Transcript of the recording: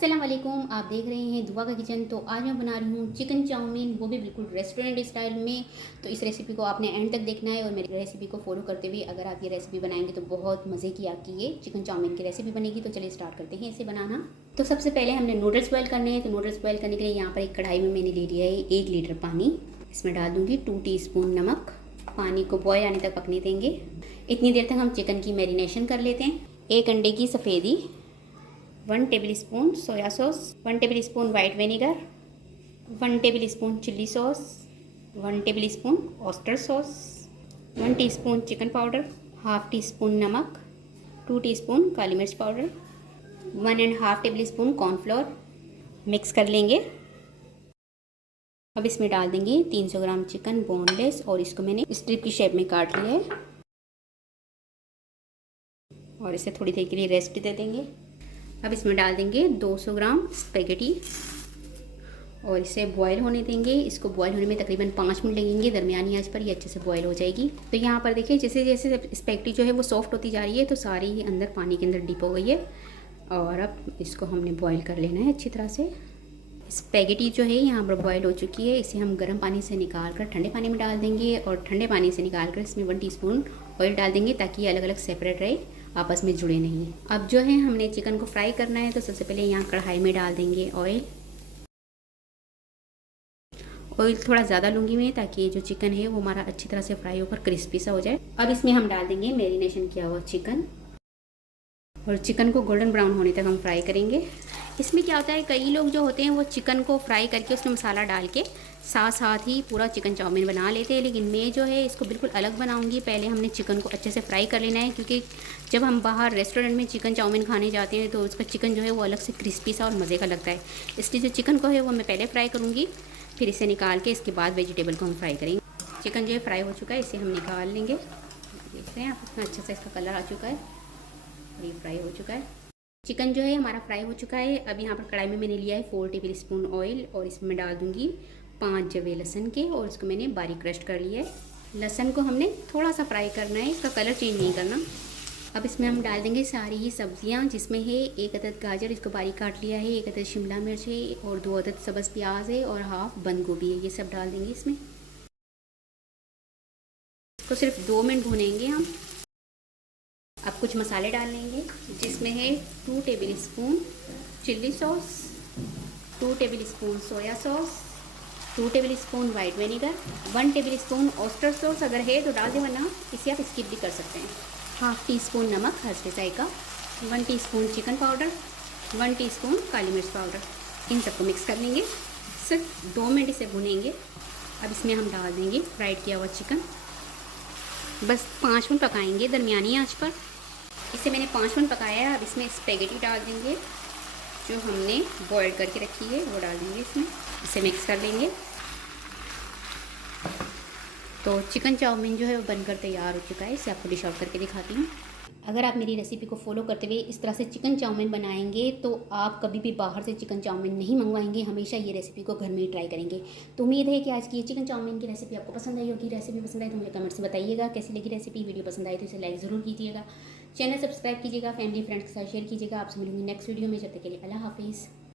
अस्सलाम वालेकुम। आप देख रहे हैं दुआ का किचन। तो आज मैं बना रही हूँ चिकन चाउमीन, वो भी बिल्कुल रेस्टोरेंट स्टाइल में। तो इस रेसिपी को आपने एंड तक देखना है और मेरी रेसिपी को फॉलो करते हुए अगर आप ये रेसिपी बनाएंगे तो बहुत मज़े की आपकी ये चिकन चाउमीन की रेसिपी बनेगी। तो चलिए स्टार्ट करते हैं इसे बनाना। तो सबसे पहले हमने नूडल्स बॉयल करने हैं। तो नूडल्स बॉयल करने के लिए यहाँ पर एक कढ़ाई में मैंने ले लिया है 1 लीटर पानी। इसमें डाल दूँगी 2 टीस्पून नमक। पानी को बॉयल आने तक पकने देंगे। इतनी देर तक हम चिकन की मैरिनेशन कर लेते हैं। 1 अंडे की सफ़ेदी, 1 table spoon soya sauce, 1 table spoon white vinegar, 1 table spoon chilli sauce, 1 table spoon oyster sauce, 1 teaspoon chicken powder, half tea spoon नमक, 2 टीस्पून काली मिर्च powder, 1.5 table spoon cornflour. Mix कर लेंगे। अब इसमें डाल देंगे 300 ग्राम चिकन बोनलेस और इसको मैंने स्ट्रिप की शेप में काट लिया है और इसे थोड़ी देर के लिए रेस्ट दे देंगे। अब इसमें डाल देंगे 200 ग्राम स्पेगेटी और इसे बॉईल होने देंगे। इसको बॉईल होने में तकरीबन 5 मिनट लगेंगे। दरमियानी आंच पर ये अच्छे से बॉईल हो जाएगी। तो यहाँ पर देखिए जैसे जैसे स्पेगेटी जो है वो सॉफ्ट होती जा रही है तो सारी ही अंदर पानी के अंदर डिप हो गई है और अब इसको हमने बॉईल कर लेना है अच्छी तरह से। स्पेगेटी जो है यहाँ पर बॉईल हो चुकी है। इसे हम गर्म पानी से निकाल कर ठंडे पानी में डाल देंगे और ठंडे पानी से निकाल कर इसमें 1 टीस्पून ऑयल डाल देंगे ताकि ये अलग अलग सेपरेट रहे, आपस में जुड़े नहीं। अब जो है हमने चिकन को फ्राई करना है। तो सबसे पहले यहाँ कढ़ाई में डाल देंगे ऑयल थोड़ा ज़्यादा लूँगी मैं ताकि जो चिकन है वो हमारा अच्छी तरह से फ्राई होकर क्रिस्पी सा हो जाए। अब इसमें हम डाल देंगे मैरिनेशन किया हुआ चिकन और चिकन को गोल्डन ब्राउन होने तक हम फ्राई करेंगे। इसमें क्या होता है, कई लोग जो होते हैं वो चिकन को फ्राई करके उसमें मसाला डाल के साथ साथ ही पूरा चिकन चाउमीन बना लेते हैं, लेकिन मैं जो है इसको बिल्कुल अलग बनाऊंगी। पहले हमने चिकन को अच्छे से फ्राई कर लेना है क्योंकि जब हम बाहर रेस्टोरेंट में चिकन चाउमीन खाने जाते हैं तो उसका चिकन जो है वो अलग से क्रिस्पी सा और मज़े का लगता है। इसलिए जो चिकन को है वो मैं पहले फ्राई करूँगी, फिर इसे निकाल के इसके बाद वेजिटेबल को हम फ्राई करेंगे। चिकन जो है फ्राई हो चुका है, इसे हम निकाल लेंगे। देख रहे हैं आप इतना अच्छा से इसका कलर आ चुका है और ये फ्राई हो चुका है। चिकन जो है हमारा फ्राई हो चुका है। अब यहाँ पर कढ़ाई में मैंने लिया है 4 टेबल स्पून ऑयल और इसमें डाल दूँगी 5 जवे लहसुन के और इसको मैंने बारीक क्रश कर लिया है। लहसुन को हमने थोड़ा सा फ्राई करना है, इसका कलर चेंज नहीं करना। अब इसमें हम डाल देंगे सारी ही सब्जियाँ, जिसमें है 1 अदद गाजर, इसको बारीक काट लिया है, 1 अदद शिमला मिर्च है और 2 अदद सब्ज़ प्याज है और हाफ बंद गोभी है। ये सब डाल देंगे इसमें। इसको सिर्फ 2 मिनट भूनेंगे हम। अब कुछ मसाले डाल लेंगे जिसमें है 2 table spoon chilli sauce, 2 table spoon soya sauce, 2 table spoon white vinegar, 1 table spoon oyster sauce अगर है तो डाल दें, वरना इसे आप स्किप भी कर सकते हैं। हाफ टी स्पून नमक हल्के जायका, 1 टीस्पून चिकन पाउडर, 1 टीस्पून काली मिर्च पाउडर। इन सबको मिक्स कर लेंगे। सिर्फ 2 मिनट इसे भुनेंगे। अब इसमें हम डाल देंगे फ्राइड किया हुआ चिकन। बस 5 मिनट पकाएंगे दरमियानी आंच पर। इसे मैंने 5 मिनट पकाया है। अब इसमें स्पेगेटी डाल देंगे जो हमने बॉईल करके रखी है, वो डाल देंगे इसमें। इसे मिक्स कर लेंगे। तो चिकन चाउमीन जो है वो बनकर तैयार हो चुका है। इसे आपको डिश आउट करके दिखाती हूँ। अगर आप मेरी रेसिपी को फॉलो करते हुए इस तरह से चिकन चाउमीन बनाएंगे तो आप कभी भी बाहर से चिकन चाउमीन नहीं मंगवाएंगे, हमेशा ये रेसिपी को घर में ही ट्राई करेंगे। तो उम्मीद है कि आज की ये चिकन चाउमीन की रेसिपी आपको पसंद आई होगी। रेसिपी पसंद आई तो मुझे कमेंट से बताइएगा कैसी लगी रेसिपी। वीडियो पसंद आई तो इसे लाइक ज़रूर कीजिएगा, चैनल सब्सक्राइब कीजिएगा, फैमिली फ्रेंड्स के साथ शेयर कीजिएगा। आपसे मिलूंगी नेक्स्ट वीडियो में। जब तक के लिए अल्लाह हाफिज़।